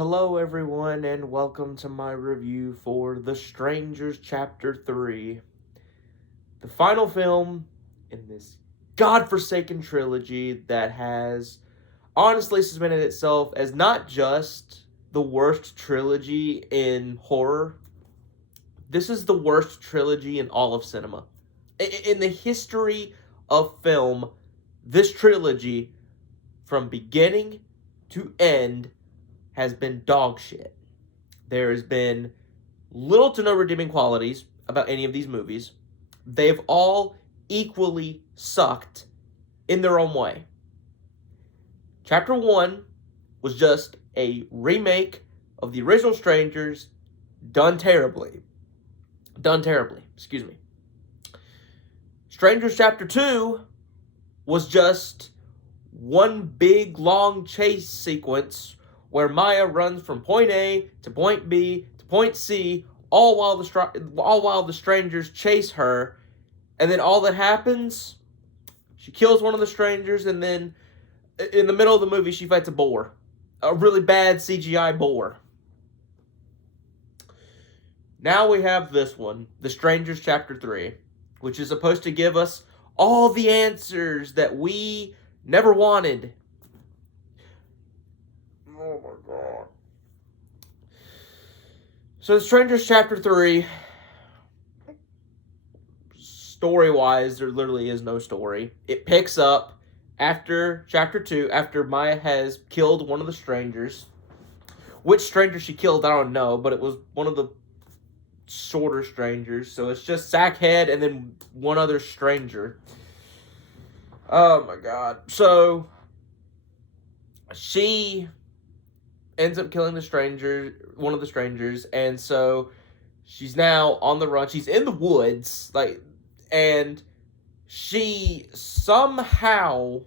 Hello, everyone, and welcome to my review for The Strangers Chapter 3, the final film in this godforsaken trilogy that has honestly cemented itself as not just the worst trilogy in horror, this is the worst trilogy in all of cinema. In the history of film, this trilogy, from beginning to end, has been dog shit. There has been little to no redeeming qualities about any of these movies. They've all equally sucked in their own way. Chapter 1 was just a remake of the original Strangers done terribly. Excuse me. Strangers Chapter 2 was just one big long chase sequence where Maya runs from point A to point B to point C, all while the strangers chase her, and then all that happens, she kills one of the strangers, and then in the middle of the movie she fights a boar, a really bad CGI boar. Now we have this one, The Strangers Chapter 3, which is supposed to give us all the answers that we never wanted. Oh my god. So, The Strangers Chapter 3, story-wise, there literally is no story. It picks up after Chapter 2, after Maya has killed one of the strangers. Which stranger she killed, I don't know, but it was one of the shorter strangers. So it's just Sackhead and then one other stranger. Oh my god. So, she ends up killing one of the strangers, and so she's now on the run. She's in the woods, and she somehow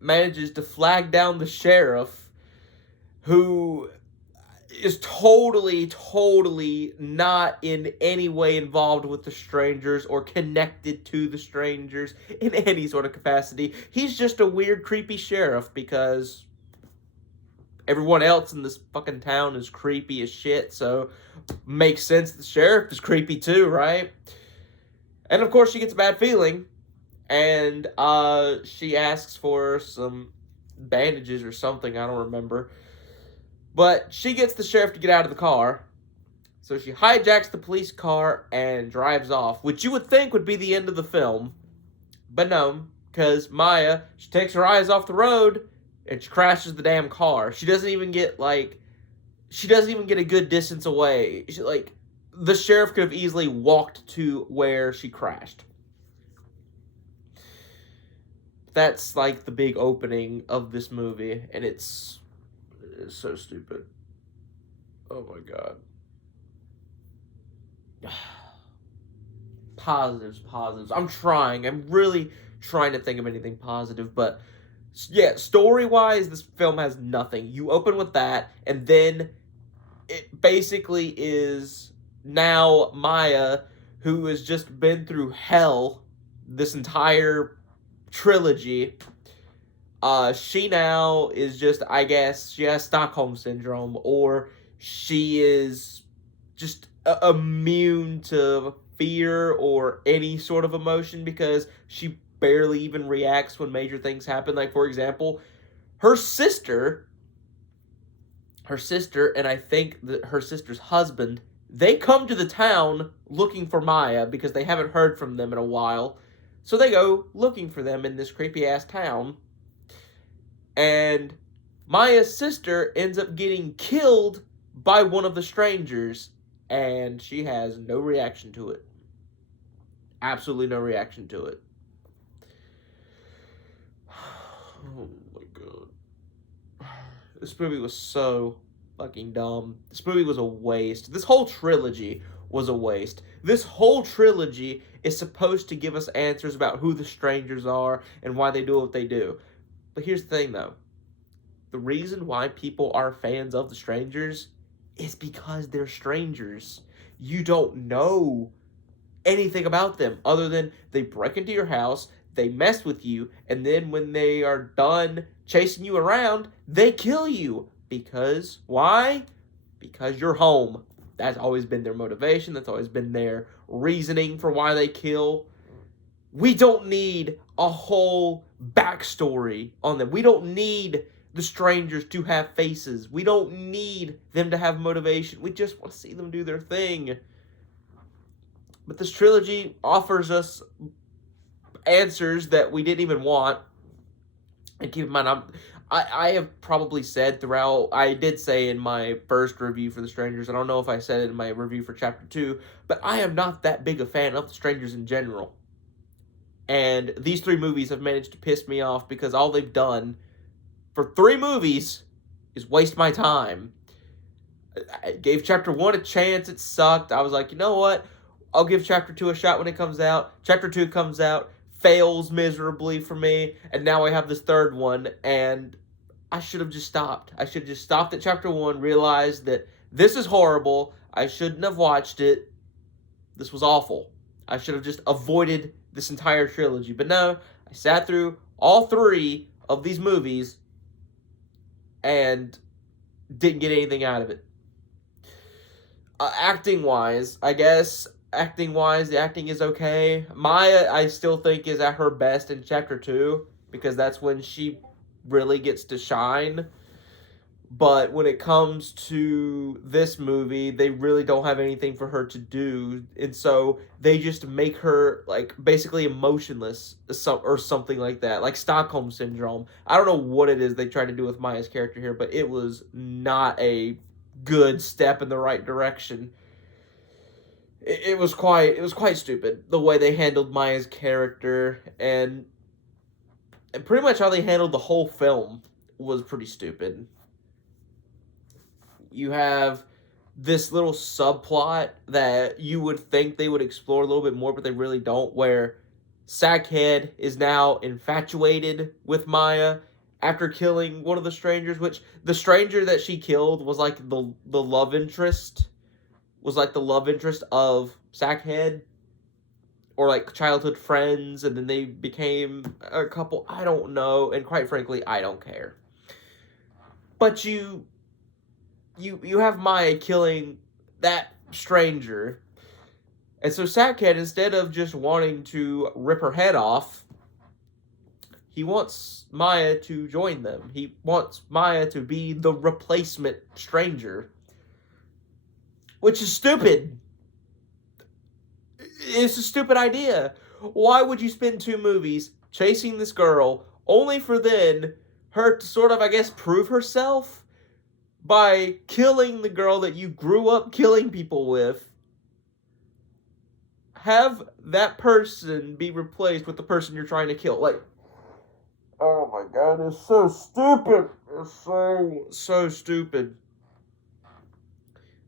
manages to flag down the sheriff, who is totally not in any way involved with the strangers or connected to the strangers in any sort of capacity. He's just a weird, creepy sheriff because everyone else in this fucking town is creepy as shit, so makes sense the sheriff is creepy too, right? And of course she gets a bad feeling, and she asks for some bandages or something, I don't remember. But she gets the sheriff to get out of the car. So she hijacks the police car and drives off, which you would think would be the end of the film. But no, because Maya, she takes her eyes off the road and she crashes the damn car. She doesn't even get a good distance away. The sheriff could have easily walked to where she crashed. That's like the big opening of this movie, and it's so stupid. Oh my god. Positives. I'm really trying to think of anything positive, but yeah, story-wise, this film has nothing. You open with that, and then it basically is now Maya, who has just been through hell this entire trilogy. She now is just, I guess, she has Stockholm Syndrome, or she is just immune to fear or any sort of emotion because she barely even reacts when major things happen. Like, for example, her sister, and I think that her sister's husband, they come to the town looking for Maya because they haven't heard from them in a while. So they go looking for them in this creepy-ass town. And Maya's sister ends up getting killed by one of the strangers, and she has no reaction to it. Absolutely no reaction to it. Oh my god. This movie was so fucking dumb. This movie was a waste. This whole trilogy was a waste. This whole trilogy is supposed to give us answers about who the strangers are and why they do what they do. But here's the thing, though. The reason why people are fans of the strangers is because they're strangers. You don't know anything about them other than they break into your house, they mess with you, and then when they are done chasing you around, they kill you. Because, why? Because you're home. That's always been their motivation. That's always been their reasoning for why they kill. We don't need a whole backstory on them. We don't need the strangers to have faces. We don't need them to have motivation. We just want to see them do their thing. But this trilogy offers us answers that we didn't even want. And keep in mind, I have probably said throughout, I did say in my first review for The Strangers, I don't know if I said it in my review for Chapter 2, but I am not that big a fan of The Strangers in general. And these 3 movies have managed to piss me off because all they've done for 3 movies is waste my time. I gave Chapter 1 a chance, it sucked. I was like, you know what? I'll give Chapter 2 a shot when it comes out. Chapter 2 comes out, fails miserably for me, and now I have this 3rd one, and I should have just stopped. I should have just stopped at Chapter 1, realized that this is horrible, I shouldn't have watched it, this was awful. I should have just avoided this entire trilogy. But no, I sat through all 3 of these movies and didn't get anything out of it. Acting-wise, I guess, the acting is okay. Maya, I still think, is at her best in Chapter 2, because that's when she really gets to shine. But when it comes to this movie, they really don't have anything for her to do. And so they just make her, like, basically emotionless or something like that. Like Stockholm Syndrome. I don't know what it is they tried to do with Maya's character here, but it was not a good step in the right direction. It was quite stupid, the way they handled Maya's character. And pretty much how they handled the whole film was pretty stupid. You have this little subplot that you would think they would explore a little bit more, but they really don't, where Sackhead is now infatuated with Maya after killing one of the strangers, which the stranger that she killed was like the love interest, of Sackhead, or like childhood friends, and then they became a couple. I don't know, and quite frankly, I don't care. But you have Maya killing that stranger. And so Sackhead, instead of just wanting to rip her head off, he wants Maya to join them. He wants Maya to be the replacement stranger. Which is stupid. It's a stupid idea. Why would you spend 2 movies chasing this girl, only for then her to sort of, I guess, prove herself by killing the girl that you grew up killing people with? Have that person be replaced with the person you're trying to kill. Like, oh my god, it's so stupid. It's so stupid.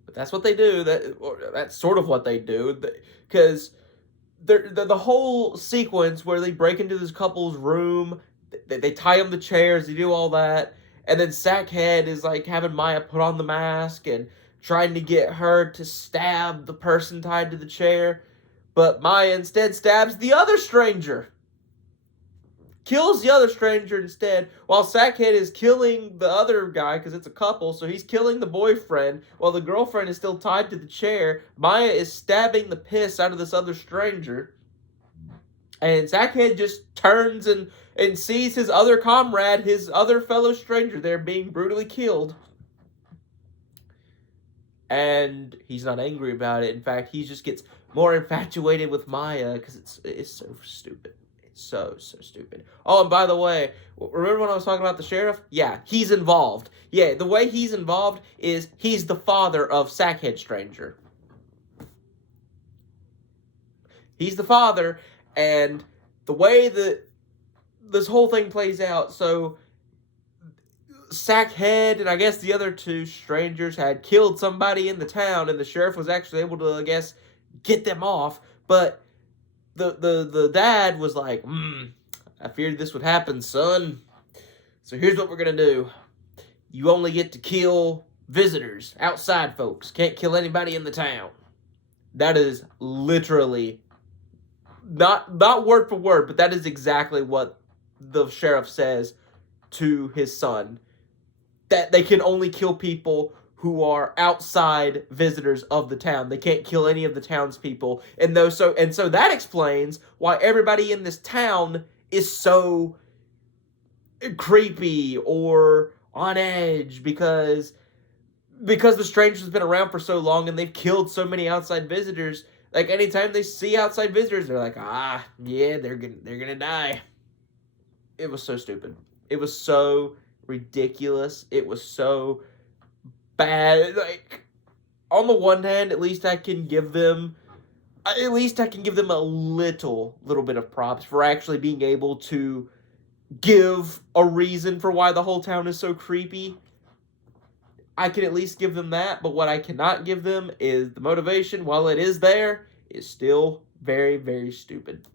But that's what they do. That's sort of what they do. Because the whole sequence where they break into this couple's room, they tie them to chairs, they do all that, and then Sackhead is like having Maya put on the mask and trying to get her to stab the person tied to the chair. But Maya instead stabs the other stranger. Kills the other stranger instead, while Sackhead is killing the other guy, because it's a couple, so he's killing the boyfriend, while the girlfriend is still tied to the chair. Maya is stabbing the piss out of this other stranger. And Sackhead just turns and sees his other comrade, his other fellow stranger there, being brutally killed. And he's not angry about it. In fact, he just gets more infatuated with Maya, because it's so stupid. So stupid. Oh, and by the way, remember when I was talking about the sheriff? Yeah, he's involved. Yeah, the way he's involved is he's the father of Sackhead Stranger. He's the father, and the way that this whole thing plays out, so Sackhead and I guess the other 2 strangers had killed somebody in the town, and the sheriff was actually able to, I guess, get them off, but the dad was like, I feared this would happen, son. So here's what we're going to do. You only get to kill visitors, outside folks. Can't kill anybody in the town. That is literally not word for word, but that is exactly what the sheriff says to his son. That they can only kill people who are outside visitors of the town. They can't kill any of the townspeople. So that explains why everybody in this town is so creepy or on edge, because the stranger's been around for so long and they've killed so many outside visitors. Like, anytime they see outside visitors, they're like, yeah, they're gonna die. It was so stupid. It was so ridiculous. It was so bad. Like, on the one hand, at least I can give them a little bit of props for actually being able to give a reason for why the whole town is so creepy. I can at least give them that, but what I cannot give them is the motivation. While it is there, is still very, very stupid.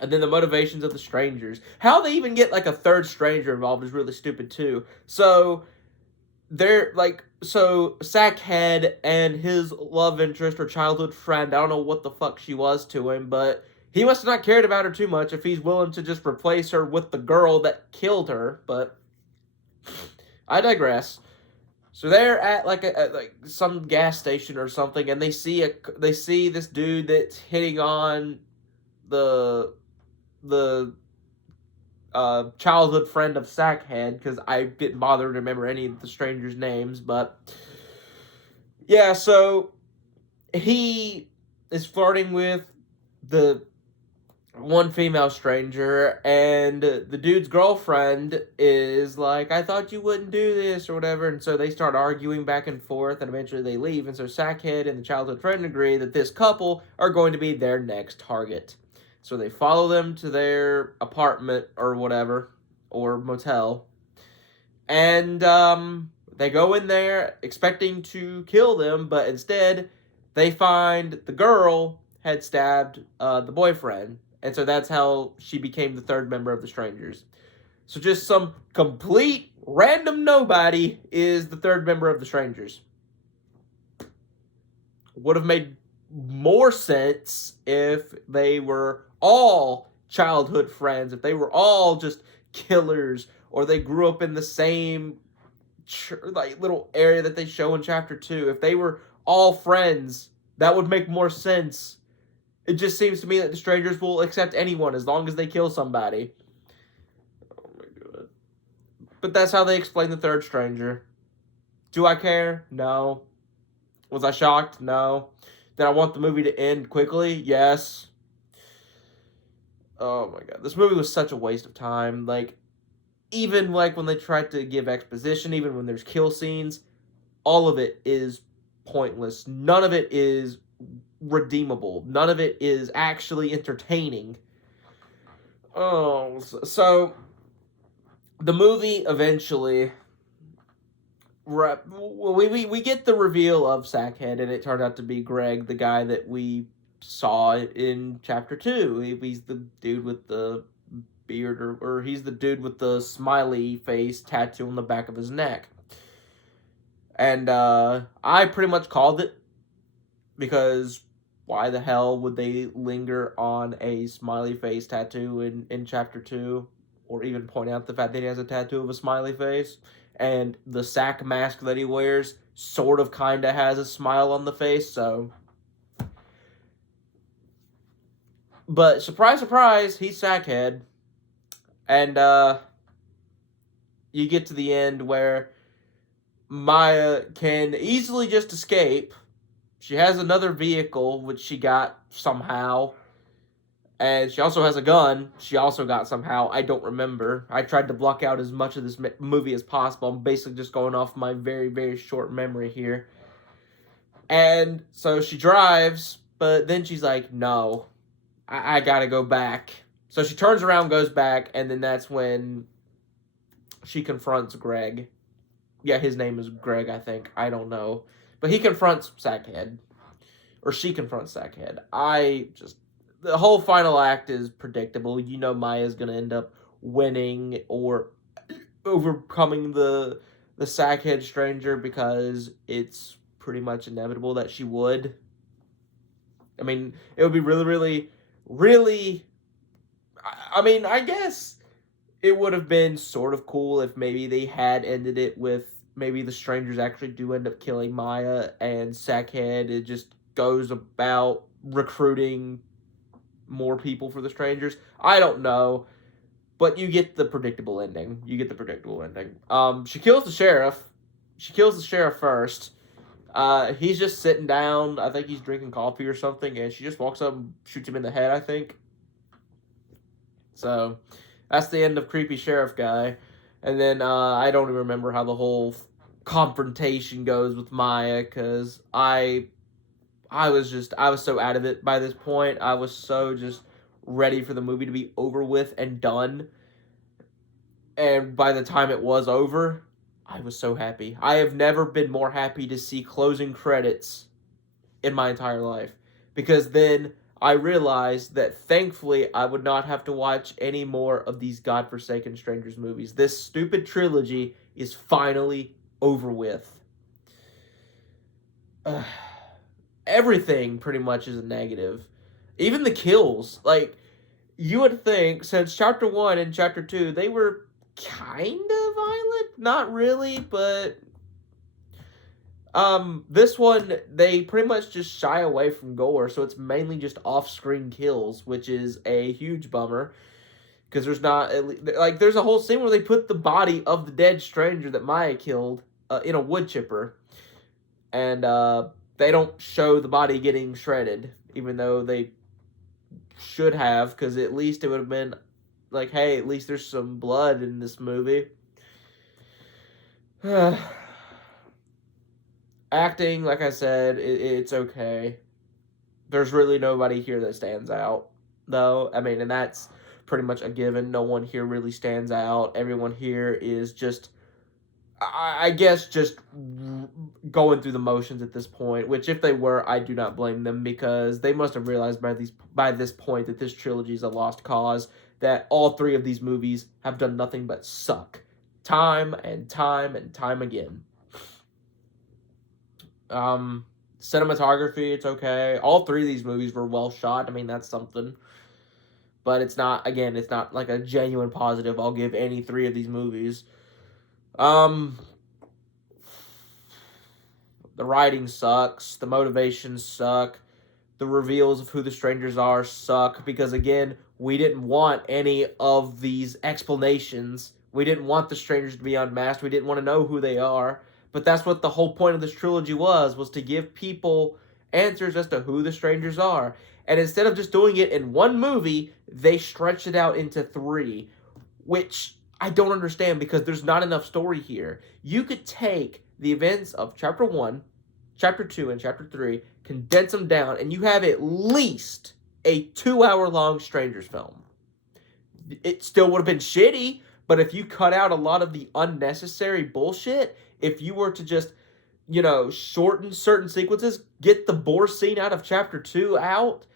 And then the motivations of the strangers. How they even get like a third stranger involved is really stupid too. So Sackhead and his love interest or childhood friend, I don't know what the fuck she was to him, but he must have not cared about her too much if he's willing to just replace her with the girl that killed her. But I digress. So they're at like some gas station or something, and they see this dude that's hitting on the childhood friend of Sackhead, because I didn't bother to remember any of the strangers' names, but yeah, so he is flirting with the one female stranger, and the dude's girlfriend is like, I thought you wouldn't do this or whatever, and so they start arguing back and forth, and eventually they leave, and so Sackhead and the childhood friend agree that this couple are going to be their next target. So they follow them to their apartment or whatever, or motel, and they go in there expecting to kill them, but instead they find the girl had stabbed the boyfriend. And so that's how she became the third member of the Strangers. So just some complete random nobody is the third member of the Strangers. Would have made more sense if they were all childhood friends, if they were all just killers, or they grew up in the same little area that they show in chapter 2. If they were all friends, that would make more sense. It just seems to me that the strangers will accept anyone as long as they kill somebody. Oh my god. But that's how they explain the third stranger. Do I care? No. Was I shocked? No. Did I want the movie to end quickly? Yes. Oh my god. This movie was such a waste of time. Like, even like when they tried to give exposition, even when there's kill scenes, all of it is pointless. None of it is redeemable. None of it is actually entertaining. Oh, so the movie eventually, we get the reveal of Sackhead, and it turned out to be Greg, the guy that we saw in chapter 2. He's the dude with the beard, or he's the dude with the smiley face tattoo on the back of his neck. And I pretty much called it, because why the hell would they linger on a smiley face tattoo in chapter 2, or even point out the fact that he has a tattoo of a smiley face, and the sack mask that he wears sort of kind of has a smile on the face, so. But surprise, surprise, he's Sackhead. And you get to the end where Maya can easily just escape. She has another vehicle, which she got somehow. And she also has a gun. She also got somehow. I don't remember. I tried to block out as much of this movie as possible. I'm basically just going off my very, very short memory here. And so she drives, but then she's like, no, I gotta go back. So she turns around, goes back, and then that's when she confronts Greg. Yeah, his name is Greg, I think. I don't know. But he confronts Sackhead. Or she confronts Sackhead. The whole final act is predictable. You know Maya's going to end up winning or overcoming the Sackhead stranger, because it's pretty much inevitable that she would. I mean, it would be really, really really, I mean, I guess it would have been sort of cool if maybe they had ended it with maybe the strangers actually do end up killing Maya and Sackhead. It just goes about recruiting more people for the strangers. I don't know, but you get the predictable ending. You get the predictable ending. She kills the sheriff. She kills the sheriff first. He's just sitting down. I think he's drinking coffee or something, and she just walks up and shoots him in the head, I think. So that's the end of creepy sheriff guy. And then I don't even remember how the whole confrontation goes with Maya because I was so out of it by this point. I was so just ready for the movie to be over with and done. And by the time it was over, I was so happy. I have never been more happy to see closing credits in my entire life because then I realized that thankfully I would not have to watch any more of these godforsaken Strangers movies. This stupid trilogy is finally over with. Everything pretty much is a negative. Even the kills. Like, you would think since chapter 1 and chapter 2, they were kind of violent. Not really, but this one, they pretty much just shy away from gore, so it's mainly just off-screen kills, which is a huge bummer. Because there's not, like, there's a whole scene where they put the body of the dead stranger that Maya killed in a wood chipper. And, they don't show the body getting shredded, even though they should have, because at least it would have been like, hey, at least there's some blood in this movie. Acting, like I said, it's okay. There's really nobody here that stands out, though. I mean, and that's pretty much a given. No one here really stands out. Everyone here is just, I guess, just going through the motions at this point. Which, if they were, I do not blame them because they must have realized by this point that this trilogy is a lost cause. That all three of these movies have done nothing but suck, time and time and time again. Cinematography, it's okay. All three of these movies were well shot. I mean, that's something. But it's not, again, it's not like a genuine positive I'll give any three of these movies. The writing sucks. The motivations suck. The reveals of who the strangers are suck because, again, we didn't want any of these explanations. We didn't want the strangers to be unmasked. We didn't want to know who they are. But that's what the whole point of this trilogy was to give people answers as to who the strangers are. And instead of just doing it in one movie, they stretched it out into 3, which I don't understand because there's not enough story here. You could take the events of Chapter 1, Chapter 2, and Chapter 3, condense them down, and you have at least a 2-hour-long Strangers film. It still would have been shitty, but if you cut out a lot of the unnecessary bullshit, if you were to just, shorten certain sequences, get the bore scene out of Chapter 2 out,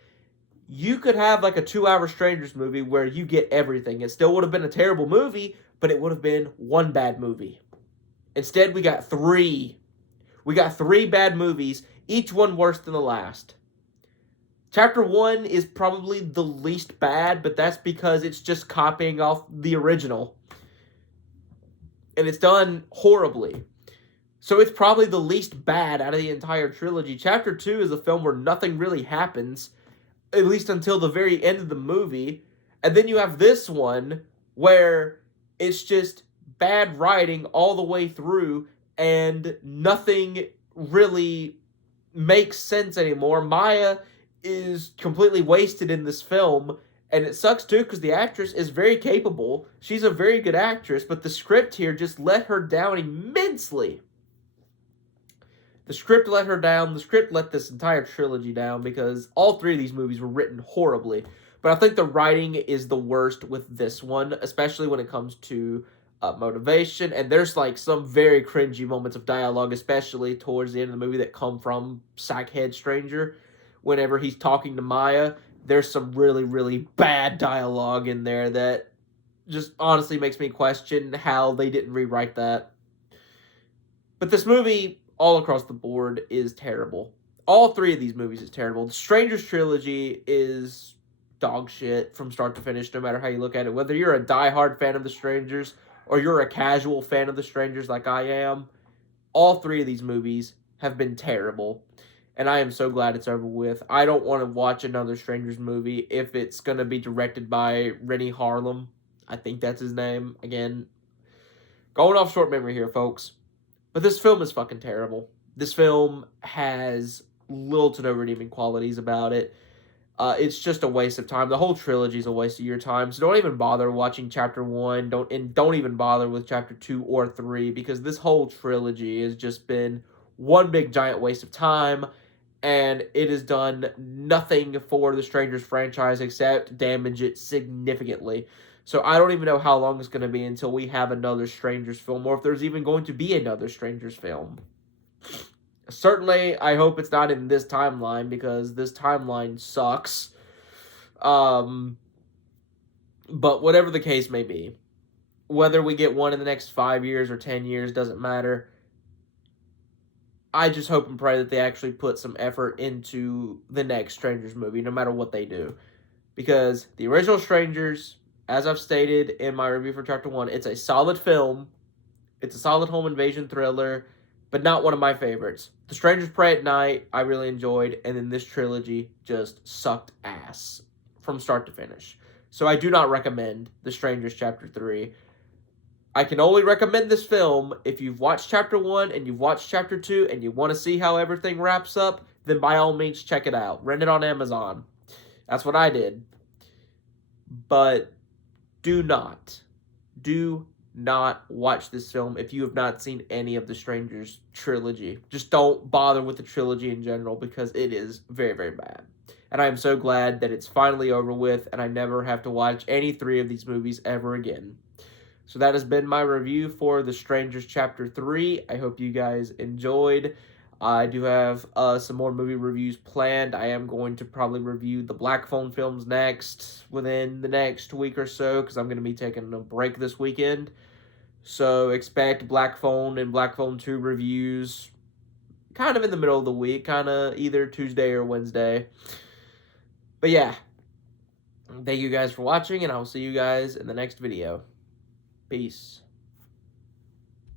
you could have like a 2-hour Strangers movie where you get everything. It still would have been a terrible movie, but it would have been one bad movie. Instead, we got 3. We got 3 bad movies, each one worse than the last. Chapter 1 is probably the least bad, but that's because it's just copying off the original. And it's done horribly. So it's probably the least bad out of the entire trilogy. Chapter 2 is a film where nothing really happens, at least until the very end of the movie. And then you have this one where it's just bad writing all the way through and nothing really makes sense anymore. Maya is completely wasted in this film, and it sucks too because the actress is very capable. She's a very good actress, but the script here just let her down immensely. The script let her down. The script let this entire trilogy down because all 3 of these movies were written horribly. But I think the writing is the worst with this one, especially when it comes to motivation. And there's like some very cringy moments of dialogue, especially towards the end of the movie, that come from Sackhead Stranger. Whenever he's talking to Maya, there's some really, really bad dialogue in there that just honestly makes me question how they didn't rewrite that. But this movie, all across the board, is terrible. All 3 of these movies is terrible. The Strangers trilogy is dog shit from start to finish, no matter how you look at it. Whether you're a diehard fan of The Strangers or you're a casual fan of The Strangers like I am, all three of these movies have been terrible. And I am so glad it's over with. I don't want to watch another Strangers movie if it's going to be directed by Rennie Harlem. I think that's his name. Again, going off short memory here, folks. But this film is fucking terrible. This film has little to no redeeming qualities about it. It's just a waste of time. The whole trilogy is a waste of your time. So don't even bother watching chapter 1. Don't even bother with chapter 2 or 3, because this whole trilogy has just been one big giant waste of time, and it has done nothing for the Strangers franchise except damage it significantly. So I don't even know how long it's going to be until we have another Strangers film, or if there's even going to be another Strangers film. Certainly, I hope it's not in this timeline, because this timeline sucks. But whatever the case may be, whether we get one in the next 5 years or 10 years, doesn't matter. I just hope and pray that they actually put some effort into the next Strangers movie, no matter what they do. Because the original Strangers, as I've stated in my review for Chapter 1, it's a solid film. It's a solid home invasion thriller, but not one of my favorites. The Strangers Prey at Night, I really enjoyed, and then this trilogy just sucked ass from start to finish. So I do not recommend The Strangers Chapter 3. I can only recommend this film if you've watched Chapter 1 and you've watched Chapter 2 and you want to see how everything wraps up, then by all means check it out. Rent it on Amazon. That's what I did. But do not watch this film if you have not seen any of the Strangers trilogy. Just don't bother with the trilogy in general, because it is very, very bad. And I am so glad that it's finally over with and I never have to watch any 3 of these movies ever again. So that has been my review for The Strangers Chapter 3. I hope you guys enjoyed. I do have some more movie reviews planned. I am going to probably review the Black Phone films next, within the next week or so, because I'm going to be taking a break this weekend. So expect Black Phone and Black Phone 2 reviews kind of in the middle of the week, kind of either Tuesday or Wednesday. But yeah, thank you guys for watching, and I will see you guys in the next video. Peace.